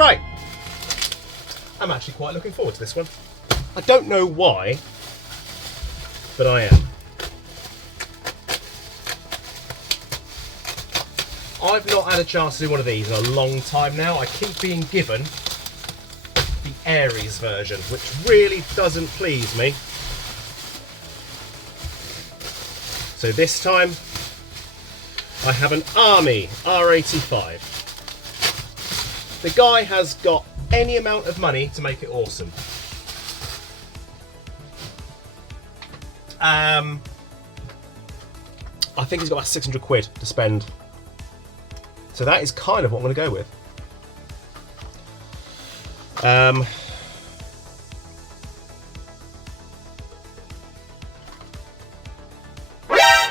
Right. I'm actually quite looking forward to this one. I don't know why, but I am. I've not had a chance to do one of these in a long time now. I keep being given the Aries version, which really doesn't please me. So this time, I have an Army R85. The guy has got any amount of money to make it awesome. I think he's got about 600 quid to spend. So that is kind of what I'm going to go with.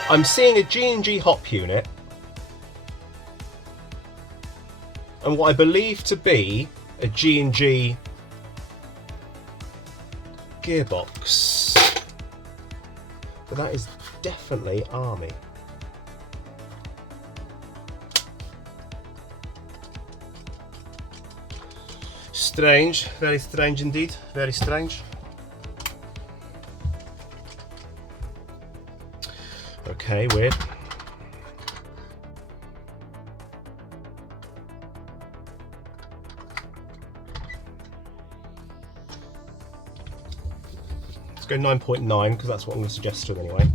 I'm seeing a G&G hop unit and what I believe to be a G&G gearbox, but that is definitely Army. Strange, very strange indeed, very strange. Okay, weird. Let's go 9.9 because that's what I'm going to suggest to him anyway.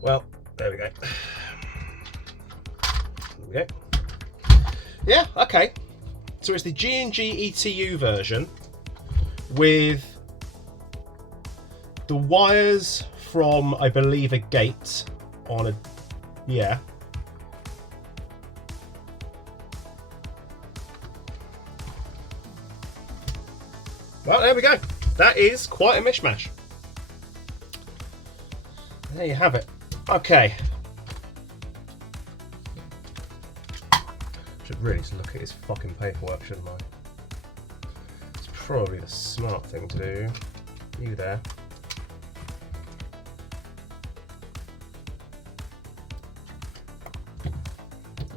Well, there we go. There we go. Yeah, okay. So it's the G&G ETU version with the wires from, I believe, a gate on a... yeah. Well, there we go. That is quite a mishmash. There you have it. Okay. Should really look at his fucking paperwork, shouldn't I? It's probably the smart thing to do. You there.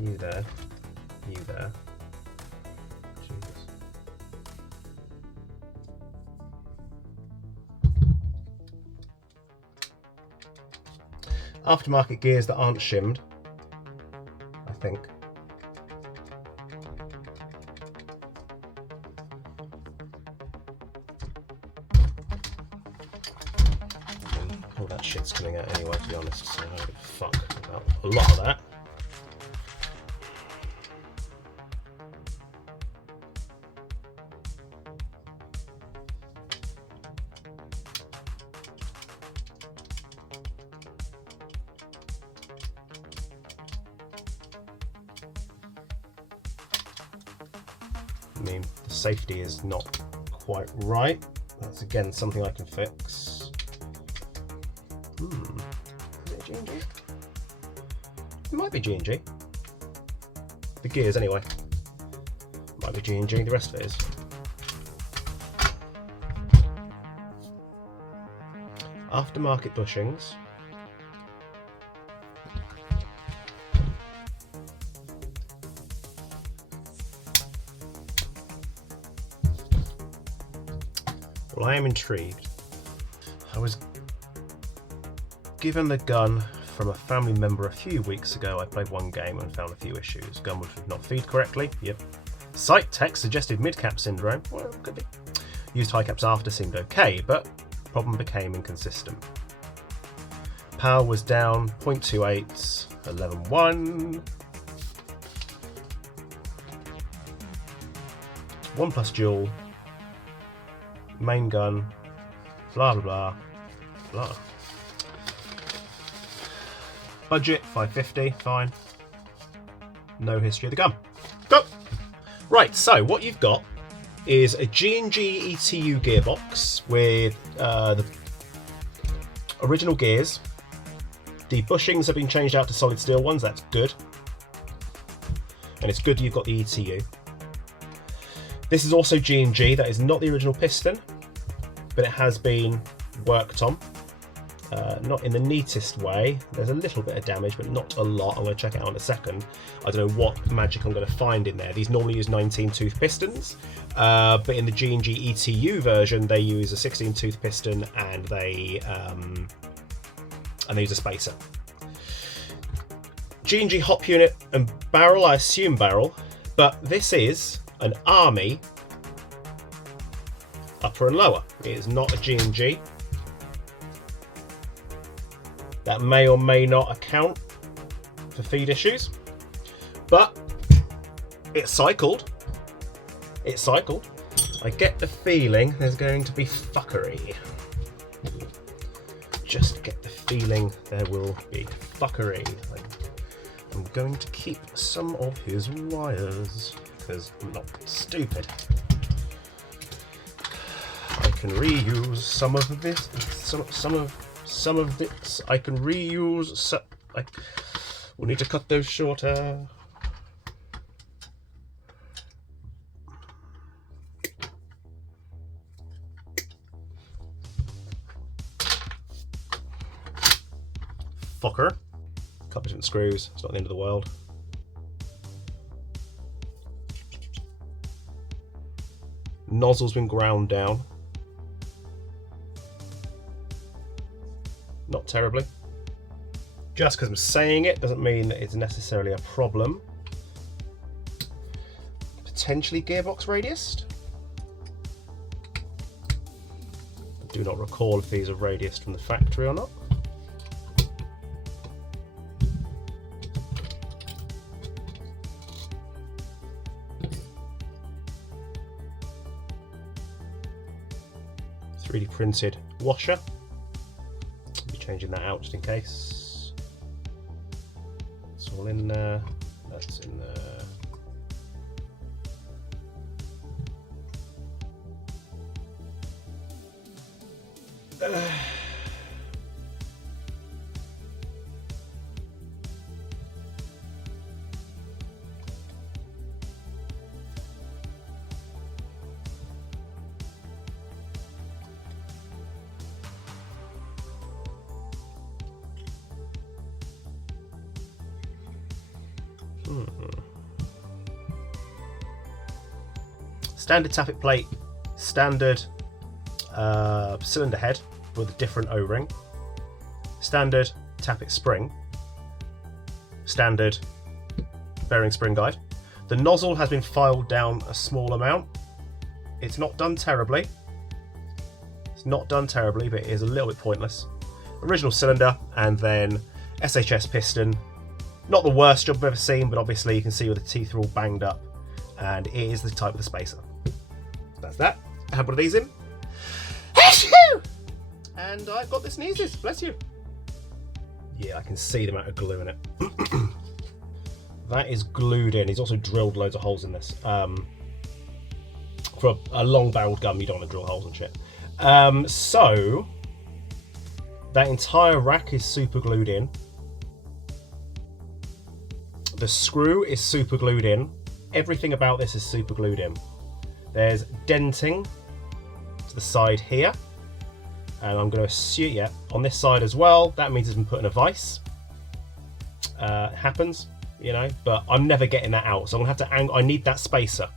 You there. You there. Jesus. Aftermarket gears that aren't shimmed, I think. All that shit's coming out anyway, to be honest, so I don't give a fuck about a lot of that. I mean, the safety is not quite right. That's again something I can fix. Is it G&G? It might be G&G. The gears anyway. Might be G&G, the rest of it is. Aftermarket bushings. Well, I am intrigued. I was given the gun from a family member a few weeks ago. I played one game and found a few issues. Gun would not feed correctly. Yep. Site text suggested mid-cap syndrome. Well, could be. Used high caps after seemed okay, but problem became inconsistent. Power was down 0.28, 11.1. 1+ dual. Main gun. Blah blah blah. Blah. Budget 550, fine. No history of the gun. Go! Right, so what you've got is a G&G ETU gearbox with the original gears. The bushings have been changed out to solid steel ones, that's good. And it's good you've got the ETU. This is also G&G, that is not the original piston, but it has been worked on. Not in the neatest way. There's a little bit of damage, but not a lot. I'm going to check it out in a second. I don't know what magic I'm going to find in there. These normally use 19-tooth pistons, but in the G&G ETU version, they use a 16-tooth piston and they use a spacer. G&G hop unit and barrel, I assume barrel, but this is an Army upper and lower. It is not a G&G. That may or may not account for feed issues, but it cycled. It cycled. I get the feeling there's going to be fuckery. Just get the feeling there will be fuckery. I'm going to keep some of his wires because I'm not stupid. I can reuse some of this. Some of this I can reuse. We'll need to cut those shorter. Fucker. Couple different screws. It's not the end of the world. Nozzle's been ground down. Not terribly. Just because I'm saying it doesn't mean that it's necessarily a problem. Potentially gearbox radiused. I do not recall if these are radiused from the factory or not. .3D printed washer. Changing that out just in case. It's all in there. That's in there. Standard tappet plate, standard cylinder head with a different O-ring, standard tappet spring, standard bearing spring guide. The nozzle has been filed down a small amount. It's not done terribly. It's not done terribly, but it is a little bit pointless. Original cylinder and then SHS piston. Not the worst job I've ever seen, but obviously you can see where the teeth are all banged up, and it is the type of the spacer. That's that. I have one of these in. And I've got the sneezes, bless you. Yeah, I can see the amount of glue in it. That is glued in. He's also drilled loads of holes in this. For a long barreled gun, you don't want to drill holes and shit. So, that entire rack is super glued in. The screw is super glued in. Everything about this is super glued in. There's denting to the side here. And I'm going to assume, yeah, on this side as well. That means it's been put in a vise. It happens, you know, but I'm never getting that out. So I'm going to have to angle. I need that spacer.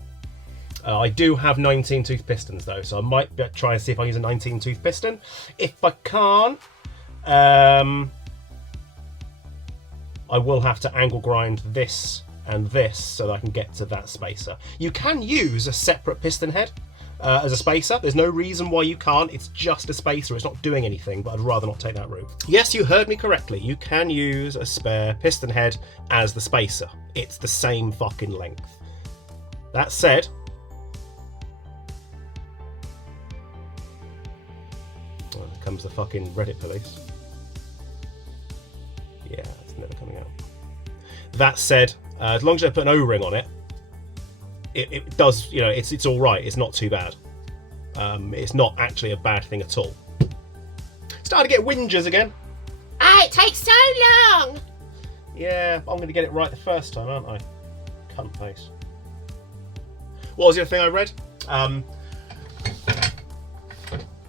I do have 19-tooth pistons though, so I might try and see if I use a 19-tooth piston. If I can't, I will have to angle grind this and this so that I can get to that spacer. You can use a separate piston head as a spacer. There's no reason why you can't. It's just a spacer. It's not doing anything, but I'd rather not take that route. Yes, you heard me correctly. You can use a spare piston head as the spacer. It's the same fucking length. That said, well, here comes the fucking Reddit police. Yeah, it's never coming out. That said, as long as I put an O-ring on it, it does, you know, it's all right. It's not too bad. It's not actually a bad thing at all. Starting to get whingers again. Ah, it takes so long. Yeah, I'm going to get it right the first time, aren't I? Cunt face. What was the other thing I read?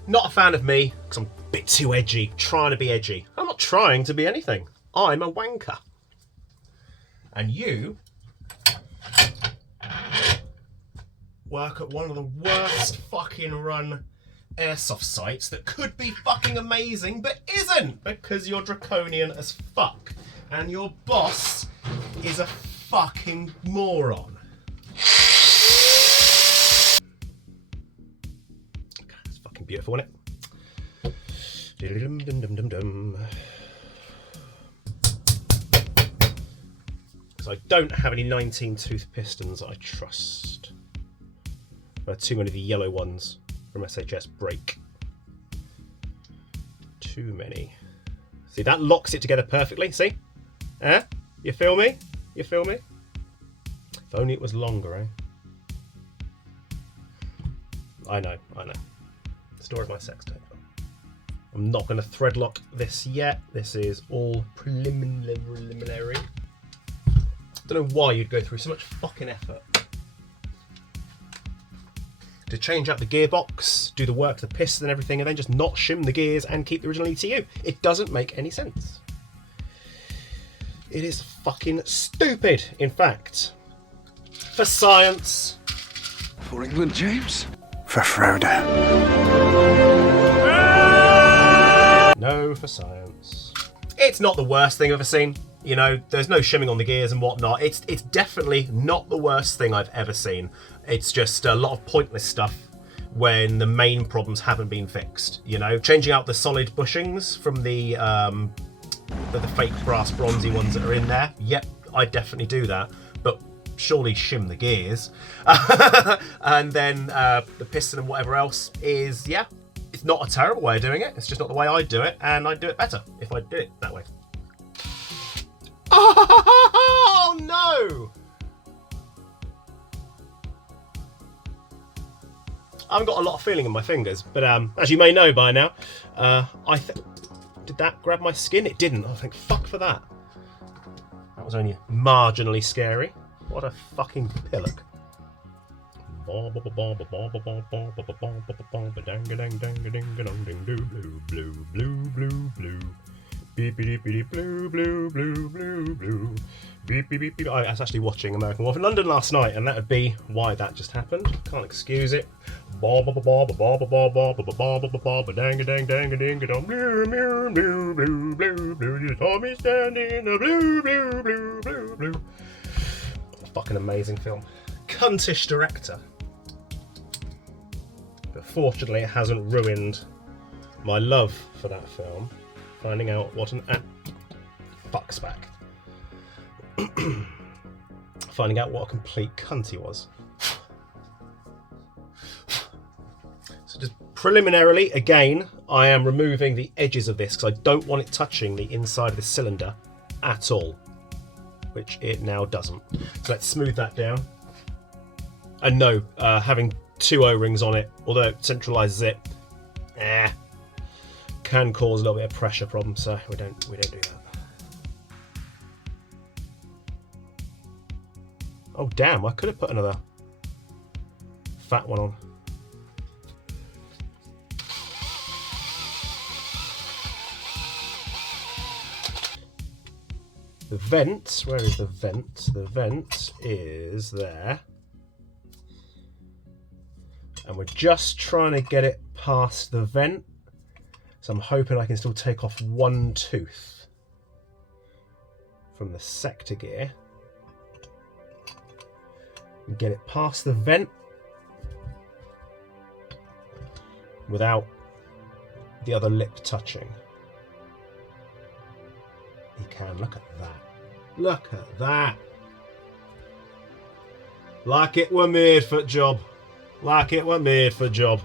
Not a fan of me, because I'm Bit too edgy, trying to be edgy. I'm not trying to be anything. I'm a wanker. And you work at one of the worst fucking run airsoft sites that could be fucking amazing but isn't, because you're draconian as fuck and your boss is a fucking moron. It's fucking beautiful, isn't it? Because I don't have any 19 tooth pistons that I trust. Too many of the yellow ones from SHS break. Too many. See, that locks it together perfectly. See? Eh? You feel me? You feel me? If only it was longer, eh? I know. Story of my sex tape. I'm not going to thread lock this yet. This is all preliminary. Don't know why you'd go through so much fucking effort to change out the gearbox, do the work to the piston and everything, and then just not shim the gears and keep the original ETU. It doesn't make any sense. It is fucking stupid, in fact. For science. For England, James? For Frodo. No, for science. It's not the worst thing I've ever seen. You know, there's no shimming on the gears and whatnot. It's definitely not the worst thing I've ever seen. It's just a lot of pointless stuff when the main problems haven't been fixed. You know, changing out the solid bushings from the fake brass bronzy ones that are in there. Yep, I definitely do that. But surely shim the gears. And then the piston and whatever else is, yeah, it's not a terrible way of doing it. It's just not the way I do it, and I'd do it better if I did it that way. Oh no! I haven't got a lot of feeling in my fingers, but as you may know by now, did that grab my skin? It didn't. I think fuck for that. That was only marginally scary. What a fucking pillock. I was actually watching American Wolf in London last night, and that would be why that just happened. Can't excuse it. Fucking amazing film. Cuntish director. But fortunately, it hasn't ruined my love for that film. Finding out what an fuck's back. Finding out what a complete cunt he was. So just preliminarily, again, I am removing the edges of this because I don't want it touching the inside of the cylinder at all, which it now doesn't. So let's smooth that down. And no, having two O-rings on it, although it centralises it, can cause a little bit of pressure problem, so we don't do that. Oh damn, I could have put another fat one on. The vent, where is the vent? The vent is there. And we're just trying to get it past the vent. So I'm hoping I can still take off one tooth from the sector gear and get it past the vent without the other lip touching. You can, look at that. Look at that. Like it were made for job. Like it were made for job.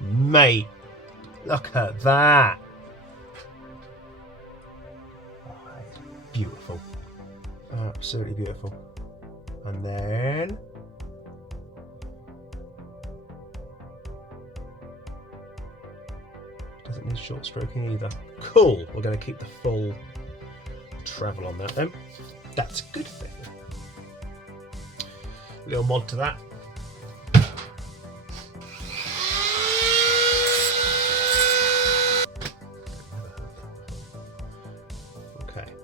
Mate. Look at that. Oh, it's beautiful. Absolutely beautiful. And then doesn't need short stroking either. Cool. We're going to keep the full travel on that then. That's a good thing. Little mod to that.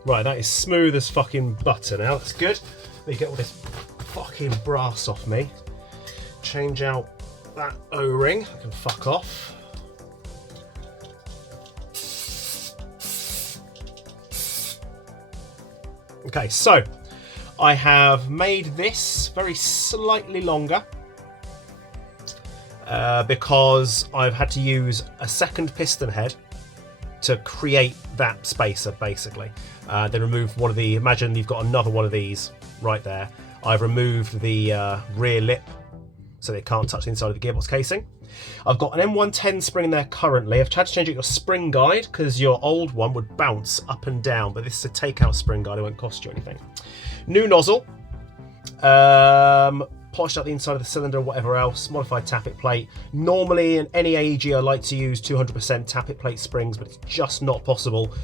Right, that is smooth as fucking butter now. That's good. Let me get all this fucking brass off me. Change out that O-ring. I can fuck off. Okay, so I have made this very slightly longer because I've had to use a second piston head to create that spacer, basically. Then remove one of the, imagine you've got another one of these right there. I've removed the rear lip so they can't touch the inside of the gearbox casing. I've got an M110 spring there currently. I've had to change out your spring guide because your old one would bounce up and down, but this is a takeout spring guide, it won't cost you anything. New nozzle. Polished out the inside of the cylinder and whatever else. Modified tappet plate. Normally in any AEG I like to use 200% tappet plate springs, but it's just not possible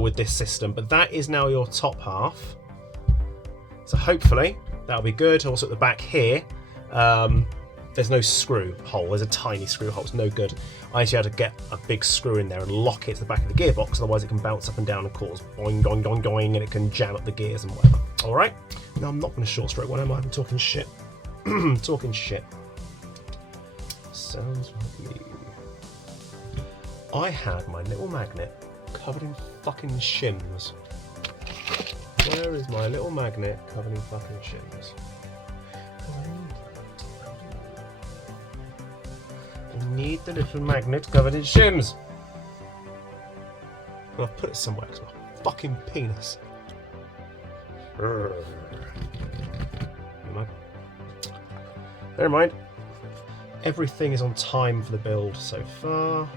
with this system. But that is now your top half. So hopefully that'll be good. Also at the back here, there's no screw hole. There's a tiny screw hole. It's no good. I actually had to get a big screw in there and lock it to the back of the gearbox, otherwise it can bounce up and down and cause boing, boing, boing, boing, and it can jam up the gears and whatever. All right. No, I'm not going to short stroke one, am I? I'm talking shit. Talking shit. Sounds like me. I had my little magnet covered in fucking shims. Where is my little magnet covered in fucking shims? I need the little magnet covered in shims. I'll put it somewhere because my fucking penis. Never mind. Everything is on time for the build so far.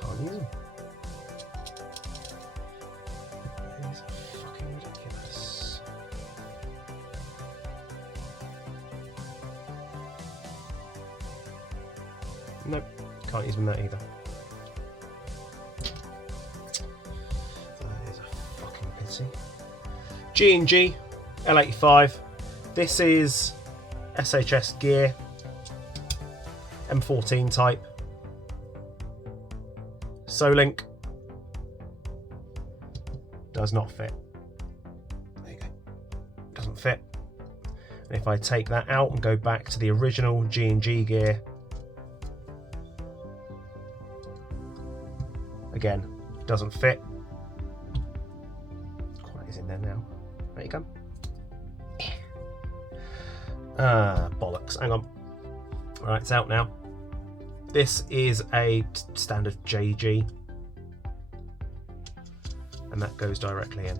Can't use them. Fucking ridiculous. Nope, can't use them that either. That is a fucking pity. G&G L85. This is SHS gear, M14 type. Solink does not fit. There you go. Doesn't fit. And if I take that out and go back to the original G&G gear, again, doesn't fit. Quite is in there now. There you go. Bollocks. Hang on. Right, it's out now. This is a standard JG. And that goes directly in.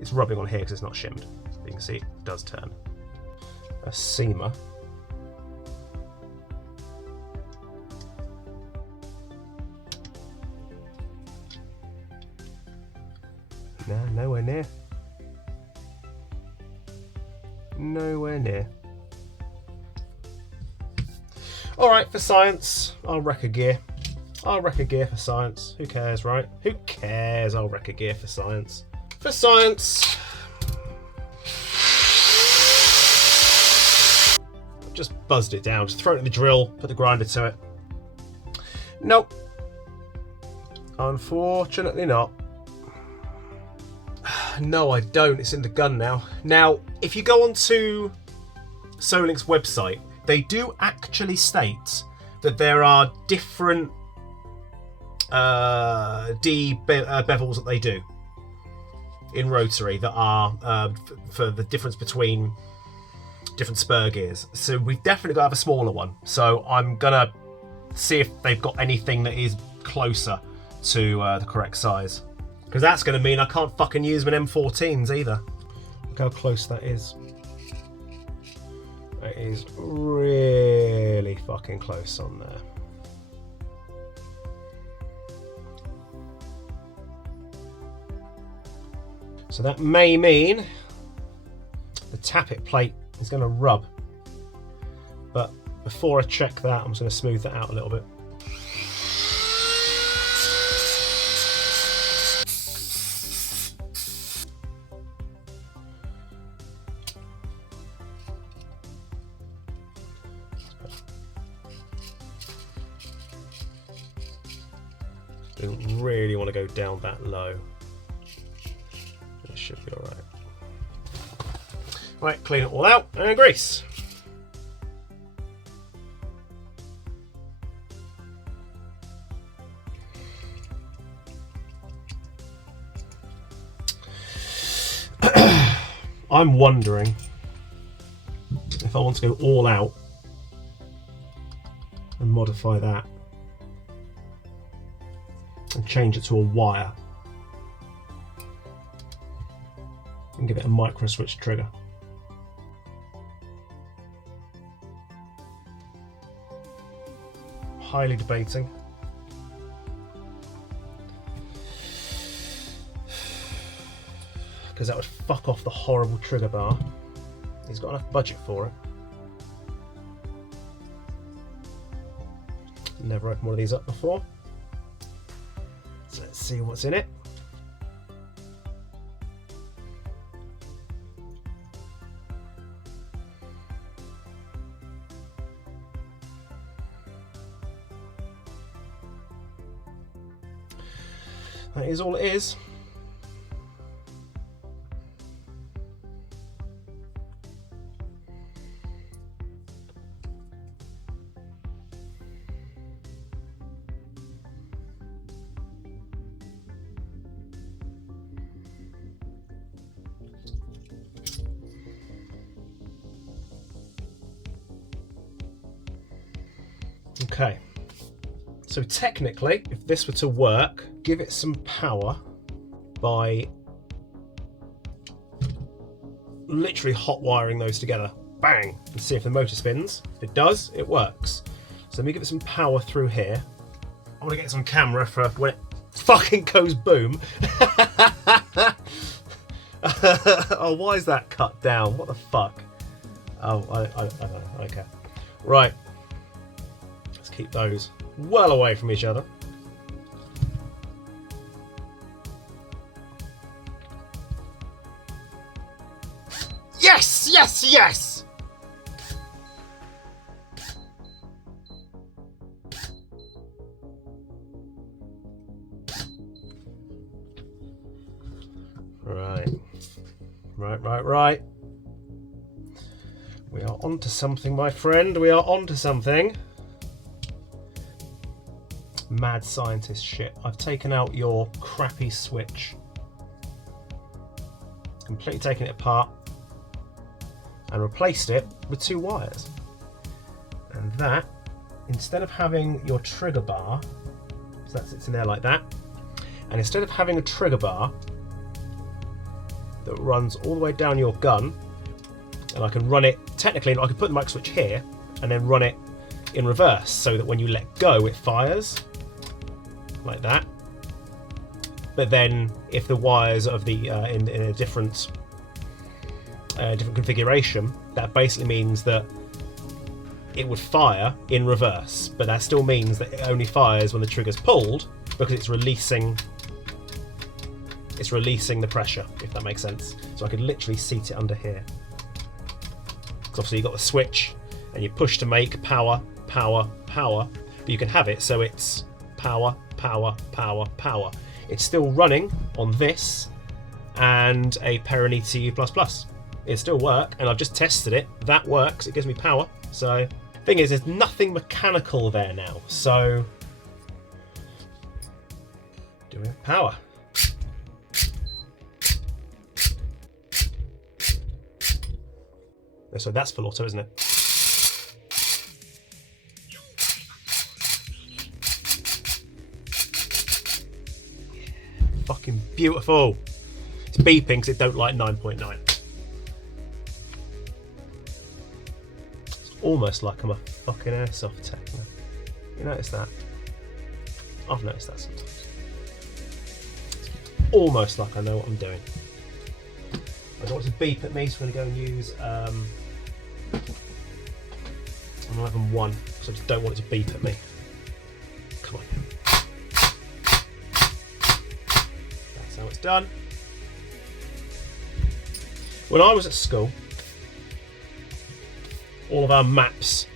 It's rubbing on here because it's not shimmed. You can see it does turn. A seamer. No, nowhere near. Nowhere near. Alright, for science, I'll wreck a gear. I'll wreck a gear for science. Who cares, right? Who cares? I'll wreck a gear for science. For science. Just buzzed it down. Just throw it in the drill. Put the grinder to it. Nope. Unfortunately not. No, I don't. It's in the gun now. Now, if you go onto Solink's website, they do actually state that there are different bevels that they do in rotary that are for the difference between different spur gears. So we've definitely got to have a smaller one. So I'm gonna see if they've got anything that is closer to the correct size, because that's gonna mean I can't fucking use my M14s either. Look how close that is. That is really fucking close on there. So that may mean the tappet plate is going to rub But before I check that, I'm just going to smooth that out a little bit. Don't really want to go down that low. It should be alright. Right, clean it all out and grease. I'm wondering if I want to go all out and modify that and change it to a wire and give it a micro switch trigger. Highly debating. Because that would fuck off the horrible trigger bar. He's got enough budget for it. Never opened one of these up before. So let's see what's in it. That is all it is. Okay, so technically, if this were to work, give it some power by literally hot wiring those together. Bang! And see if the motor spins. If it does, it works. So let me give it some power through here. I want to get this on camera for when it fucking goes boom. Oh, why is that cut down? What the fuck? Oh, I don't know. Okay. Right. Keep those well away from each other. Yes, yes, yes! Right. We are onto something, my friend. We are onto something. Mad scientist shit. I've taken out your crappy switch. Completely taken it apart and replaced it with two wires. And that, instead of having your trigger bar, so that sits in there like that, and instead of having a trigger bar that runs all the way down your gun, and I can run it, technically I could put the mic switch here and then run it in reverse so that when you let go it fires like that. But then if the wires of the in a different configuration, that basically means that it would fire in reverse, but that still means that it only fires when the trigger's pulled, because it's releasing the pressure, if that makes sense. So I could literally seat it under here. Because obviously you've got the switch and you push to make power, but you can have it so it's power. It's still running on this and a Peronite U++. It still works, and I've just tested it. That works. It gives me power. So thing is, there's nothing mechanical there now. So do we have power? So that's full auto, isn't it? Fucking beautiful. It's beeping because it don't like 9.9. It's almost like I'm a fucking airsoft tech. You notice that? I've noticed that sometimes. It's almost like I know what I'm doing. I don't want to beep at me, so I'm going to go and use 11-1, because I just don't want it to beep at me. Come on. That's how it's done. When I was at school, all of our maps,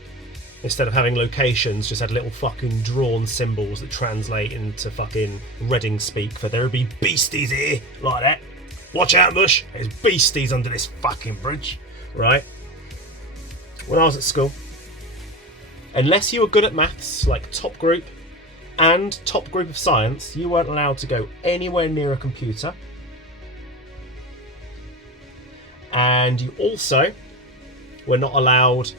instead of having locations, just had little fucking drawn symbols that translate into fucking Reading speak for "there be beasties here," like that. Watch out, mush, there's beasties under this fucking bridge, right? When I was at school, unless you were good at maths, like top group and top group of science, you weren't allowed to go anywhere near a computer. And you also were not allowed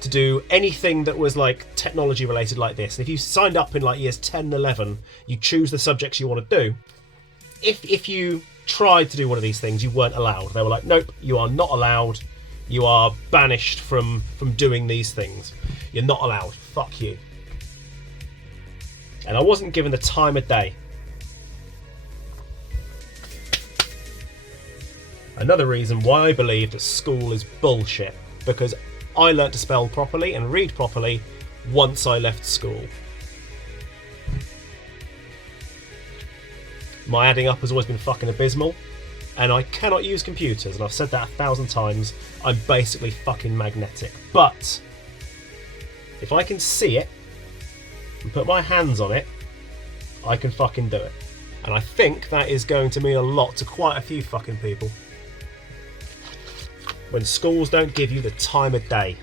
to do anything that was like technology related like this. And if you signed up in like years 10 and 11, you choose the subjects you want to do. If you tried to do one of these things, you weren't allowed. They were like, nope, you are not allowed. You are banished from doing these things. You're not allowed. Fuck you. And I wasn't given the time of day. Another reason why I believe that school is bullshit, because I learnt to spell properly and read properly once I left school. My adding up has always been fucking abysmal, and I cannot use computers, and I've said that 1,000 times. I'm basically fucking magnetic. But if I can see it and put my hands on it, I can fucking do it. And I think that is going to mean a lot to quite a few fucking people. When schools don't give you the time of day.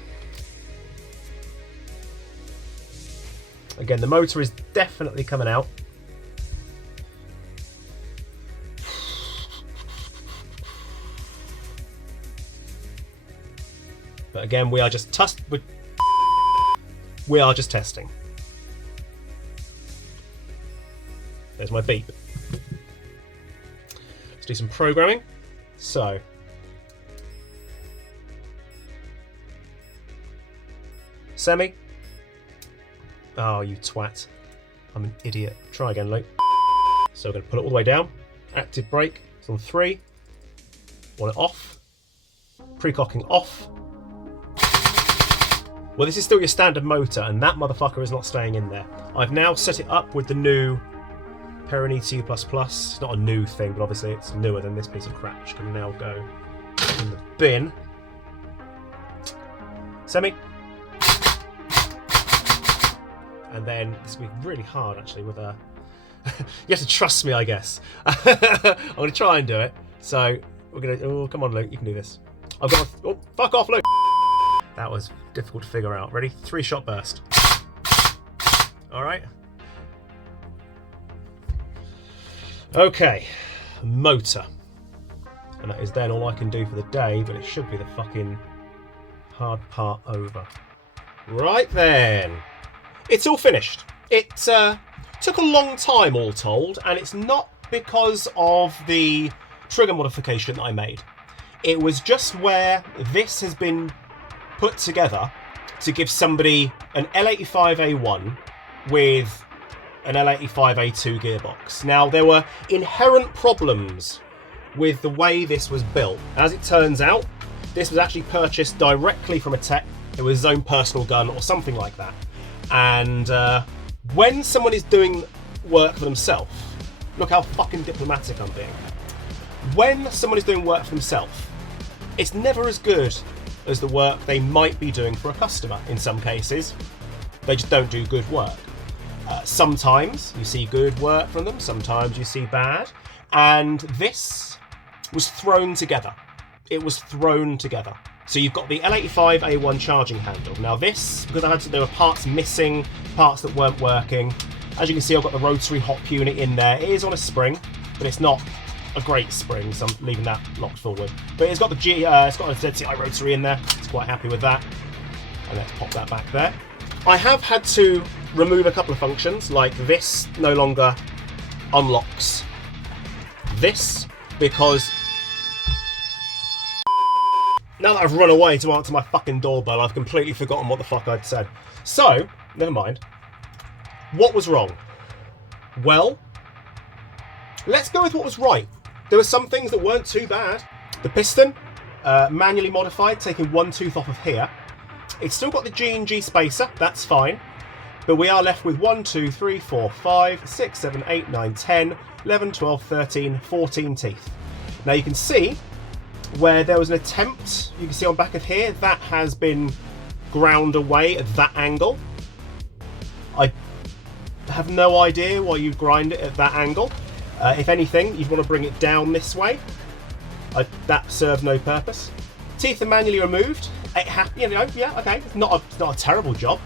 Again, the motor is definitely coming out. But again, we are just testing. There's my beep. Let's do some programming. So, semi. Oh, you twat. I'm an idiot. Try again, Luke. So we're going to put it all the way down. Active brake. It's on 3. Want it off. Pre-cocking off. Well, this is still your standard motor, and that motherfucker is not staying in there. I've now set it up with the new Peroni 2++. It's not a new thing, but obviously it's newer than this piece of crap, which can now go in the bin. Semi. And then this will be really hard, actually, with a... you have to trust me, I guess. I'm going to try and do it. So, we're going to... Oh, come on, Luke, you can do this. I've got... Oh, fuck off, Luke! That was difficult to figure out. Ready? 3-shot burst. Alright. Okay. Motor. And that is then all I can do for the day, but it should be the fucking hard part over. Right then. It's all finished. It took a long time, all told, and it's not because of the trigger modification that I made. It was just where this has been put together to give somebody an L85 A1 with an L85 A2 gearbox. Now, there were inherent problems with the way this was built. As it turns out, this was actually purchased directly from a tech. It was his own personal gun or something like that. And when someone is doing work for themselves, look how fucking diplomatic I'm being. When someone is doing work for themselves, it's never as good as the work they might be doing for a customer. In some cases, they just don't do good work. Sometimes you see good work from them, sometimes you see bad, and this was thrown together. It was thrown together. So you've got the L85 A1 charging handle. Now this, because there were parts missing, parts that weren't working. As you can see, I've got the rotary hop unit in there. It is on a spring, but it's not a great spring, so I'm leaving that locked forward. But it's got the it's got a ZCI rotary in there. It's quite happy with that. And let's pop that back there. I have had to remove a couple of functions, like this no longer unlocks this, because now that I've run away to answer my fucking doorbell, I've completely forgotten what the fuck I'd said. So, never mind. What was wrong? Well, let's go with what was right. There were some things that weren't too bad. The piston, manually modified, taking one tooth off of here. It's still got the G&G spacer, that's fine. But we are left with 1, 2, 3, 4, 5, 6, 7, 8, 9, 10, 11, 12, 13, 14 teeth. Now you can see where there was an attempt, you can see on back of here, that has been ground away at that angle. I have no idea why you'd grind it at that angle. If anything, you'd want to bring it down this way. That serves no purpose. Teeth are manually removed. Yeah, okay, it's not a terrible job.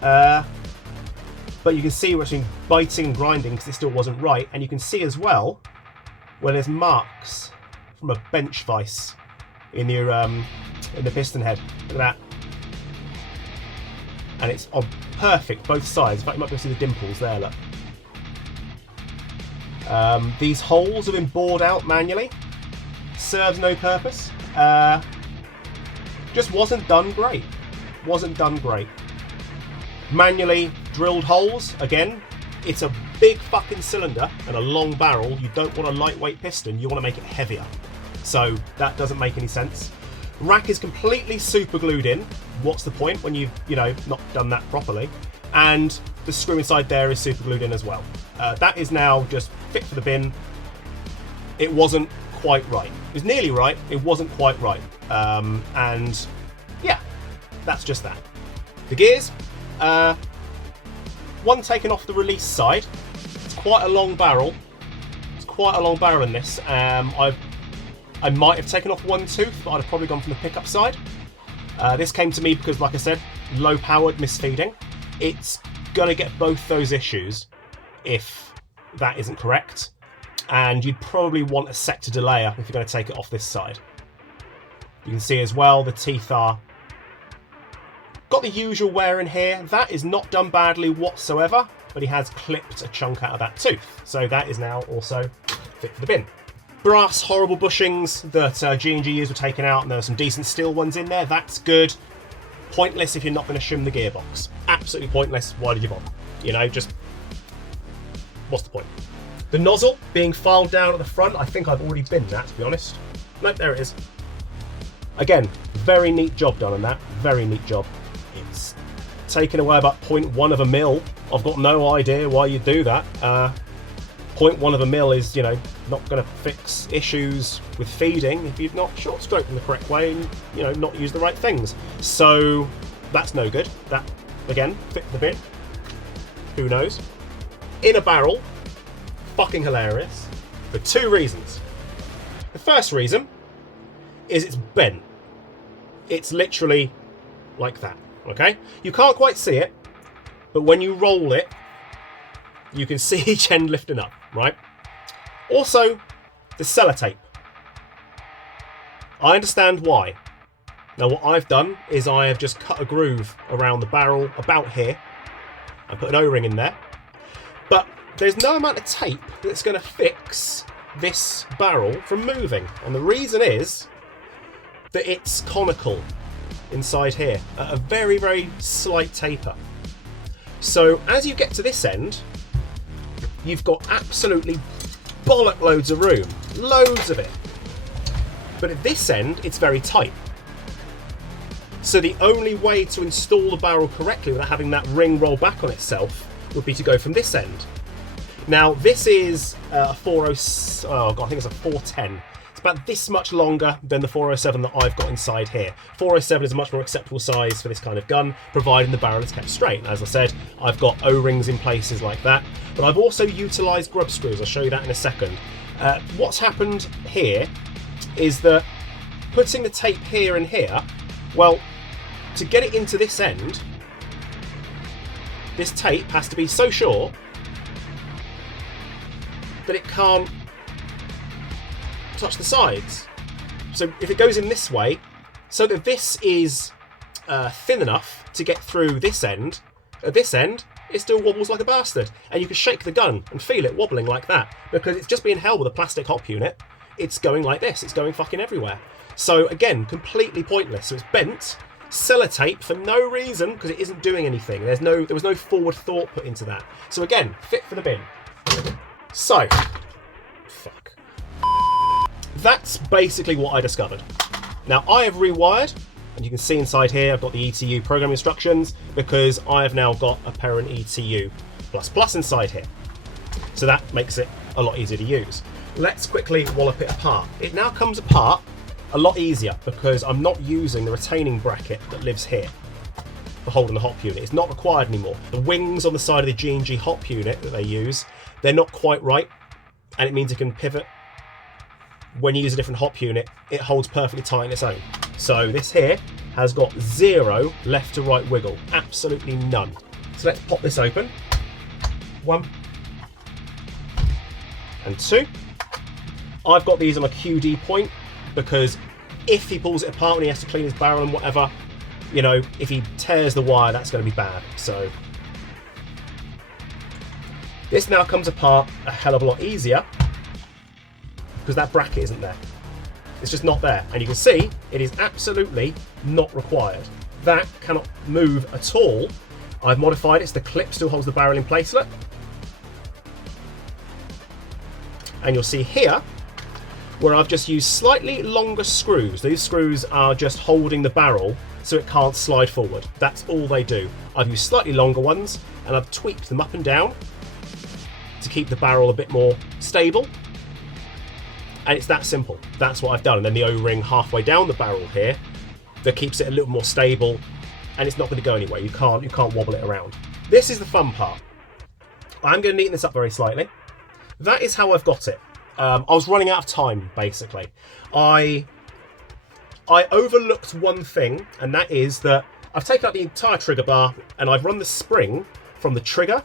But you can see where it's been biting and grinding because it still wasn't right. And you can see as well where there's marks from a bench vise in the piston head. Look at that. And it's on perfect both sides. In fact, you might be able to see the dimples there, look. These holes have been bored out manually. Serves no purpose. Just wasn't done great. Wasn't done great. Manually drilled holes, again, it's a big fucking cylinder and a long barrel. You don't want a lightweight piston, you want to make it heavier. So that doesn't make any sense. Rack is completely super glued in. What's the point when you've, not done that properly? And the screw inside there is super glued in as well. That is now just fit for the bin. It wasn't quite right. It was nearly right, it wasn't quite right. And yeah, that's just that. The gears, one taken off the release side. It's quite a long barrel. It's quite a long barrel in this. I might have taken off one tooth, but I'd have probably gone from the pickup side. This came to me because, like I said, low powered misfeeding. It's going to get both those issues if that isn't correct. And you'd probably want a sector delayer if you're going to take it off this side. You can see as well the teeth are got the usual wear in here. That is not done badly whatsoever, but he has clipped a chunk out of that tooth. So that is now also fit for the bin. Brass horrible bushings that G&G used were taken out, and there are some decent steel ones in there. That's good. Pointless if you're not going to shim the gearbox. Absolutely pointless. Why did you bother? Just what's the point? The nozzle being filed down at the front, I think I've already binned that, to be honest. Nope, there it is. Again, very neat job done on that. Very neat job. It's taken away about 0.1 of a mil. I've got no idea why you do that. 0.1 of a mil is, not going to fix issues with feeding if you've not short stroked in the correct way and, not used the right things. So that's no good. That, again, fit for the bin. Who knows? In a barrel, fucking hilarious for two reasons. The first reason is it's bent. It's literally like that, okay? You can't quite see it, but when you roll it, you can see each end lifting up, right? Also, the sellotape. I understand why. Now what I've done is I have just cut a groove around the barrel about here and put an O-ring in there. But there's no amount of tape that's going to fix this barrel from moving. And the reason is that it's conical inside here at a very, very slight taper. So as you get to this end, you've got absolutely bollock loads of room, loads of it. But at this end, it's very tight. So the only way to install the barrel correctly without having that ring roll back on itself would be to go from this end. Now this is a 40, oh god, I think it's a 410. It's about this much longer than the 407 that I've got inside here. 407 is a much more acceptable size for this kind of gun, providing the barrel is kept straight. And as I said, I've got O-rings in places like that, but I've also utilised grub screws. I'll show you that in a second. What's happened here is that putting the tape here and here, well, to get it into this end, this tape has to be so short that it can't touch the sides. So if it goes in this way, so that this is thin enough to get through this end, at this end, it still wobbles like a bastard. And you can shake the gun and feel it wobbling like that, because it's just being held with a plastic hop unit. It's going like this, it's going fucking everywhere. So again, completely pointless. So it's bent, sellotape for no reason, because it isn't doing anything. There was no forward thought put into that. So again, fit for the bin. So, fuck. That's basically what I discovered. Now I have rewired And you can see inside here, I've got the ETU program instructions because I have now got a parent ETU++ inside here. So that makes it a lot easier to use. Let's quickly wallop it apart. It now comes apart a lot easier because I'm not using the retaining bracket that lives here for holding the hop unit. It's not required anymore. The wings on the side of the G&G hop unit that they use, they're not quite right, and it means it can pivot. When you use a different hop unit, it holds perfectly tight on its own. So this here has got 0 left to right wiggle, absolutely none. So let's pop this open. 1 and 2. I've got these on a QD point because if he pulls it apart when he has to clean his barrel and whatever, you know, if he tears the wire, that's going to be bad. So this now comes apart a hell of a lot easier because that bracket isn't there. It's just not there. And you can see it is absolutely not required. That cannot move at all. I've modified it so the clip still holds the barrel in place. Look. And you'll see here where I've just used slightly longer screws. These screws are just holding the barrel so it can't slide forward. That's all they do. I've used slightly longer ones and I've tweaked them up and down to keep the barrel a bit more stable. And it's that simple. That's what I've done. And then the O-ring halfway down the barrel here that keeps it a little more stable, and it's not going to go anywhere. You can't wobble it around. This is the fun part. I'm going to neaten this up very slightly. That is how I've got it. I was running out of time, basically. I overlooked one thing, and that is that I've taken out the entire trigger bar and I've run the spring from the trigger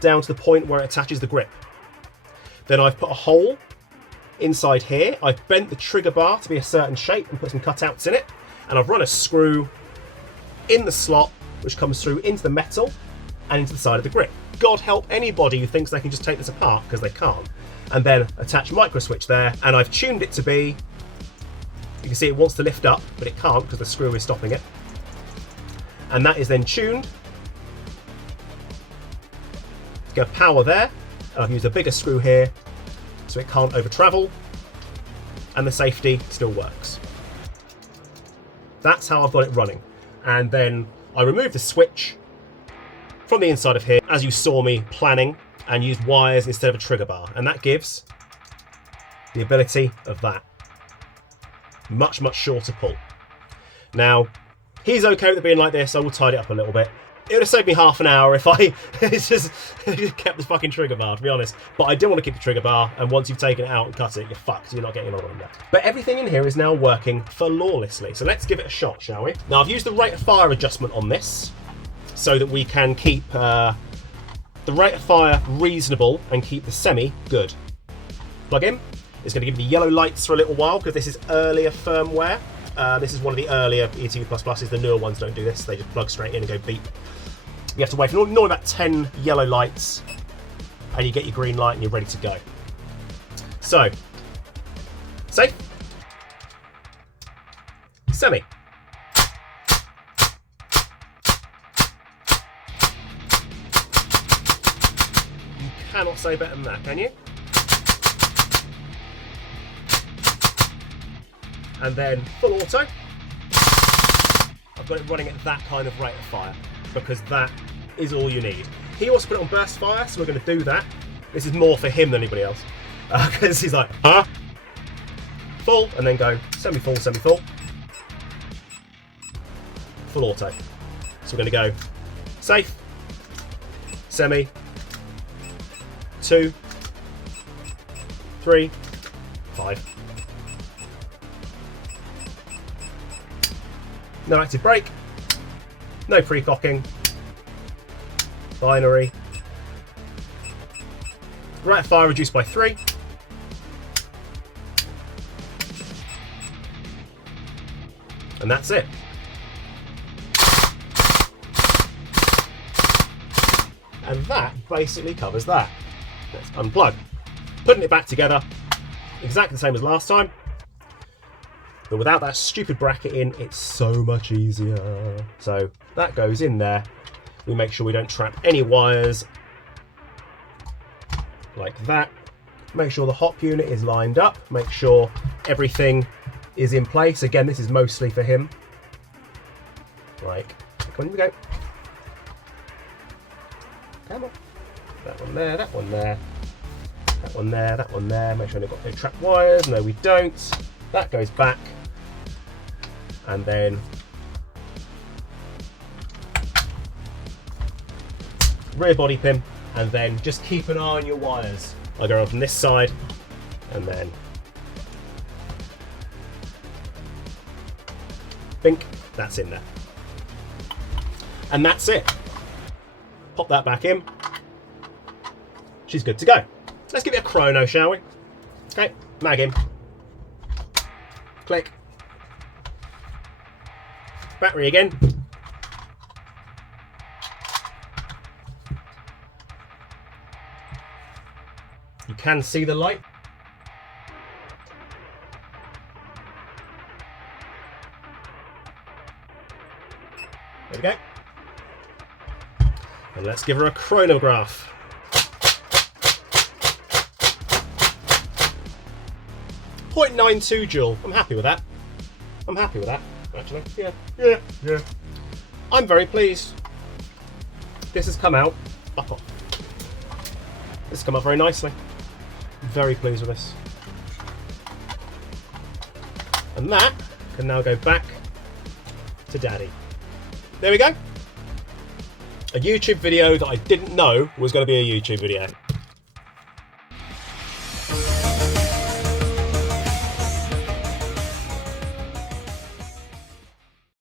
down to the point where it attaches the grip. Then I've put a hole inside here. I've bent the trigger bar to be a certain shape and put some cutouts in it, and I've run a screw in the slot which comes through into the metal and into the side of the grip. God help anybody who thinks they can just take this apart, because they can't. And then attach micro switch there, and I've tuned it to be, you can see it wants to lift up but it can't because the screw is stopping it, and that is then tuned to go power there. And I've used a bigger screw here so it can't over travel, and the safety still works. That's how I've got it running. And then I removed the switch from the inside of here, as you saw me planning, and used wires instead of a trigger bar, and that gives the ability of that much shorter pull. Now he's okay with it being like this. I will tidy it up a little bit. It would have saved me half an hour if I just kept this fucking trigger bar, to be honest. But I do want to keep the trigger bar, and once you've taken it out and cut it, you're fucked. You're not getting another one there. But everything in here is now working flawlessly. So let's give it a shot, shall we? Now I've used the rate of fire adjustment on this so that we can keep the rate of fire reasonable and keep the semi good. Plug in. It's going to give me the yellow lights for a little while because this is earlier firmware. This is one of the earlier ETU++s. The newer ones don't do this. They just plug straight in and go beep. You have to wait for normally about 10 yellow lights and you get your green light and you're ready to go. So, safe, semi. You cannot say better than that, can you? And then full auto. I've got it running at that kind of rate of fire because that is all you need. He wants to put it on burst fire, so we're going to do that. This is more for him than anybody else because he's like, huh? Full, and then go semi-full, semi-full. Full auto. So we're going to go safe, semi, 2, 3, 5. No active brake, no pre-cocking, binary, rate of fire reduced by 3, and that's it. And that basically covers that. Let's unplug. Putting it back together, exactly the same as last time. But without that stupid bracket in, it's so much easier. So that goes in there. We make sure we don't trap any wires like that. Make sure the hop unit is lined up. Make sure everything is in place. Again, this is mostly for him. Like, come on, we go. Come on. That one there, that one there. That one there, that one there. Make sure we've got no trapped wires. No, we don't. That goes back. And then rear body pin. And then just keep an eye on your wires. I go on from this side and then bink, that's in there. And that's it. Pop that back in. She's good to go. Let's give it a chrono, shall we? Okay, mag in. Click. Battery again. You can see the light. There we go. And let's give her a chronograph. .92 joule. I'm happy with that. I'm happy with that, actually. Yeah. I'm very pleased. This has come out. Up on. This has come out very nicely. Very pleased with this. And that can now go back to Daddy. There we go. A YouTube video that I didn't know was going to be a YouTube video.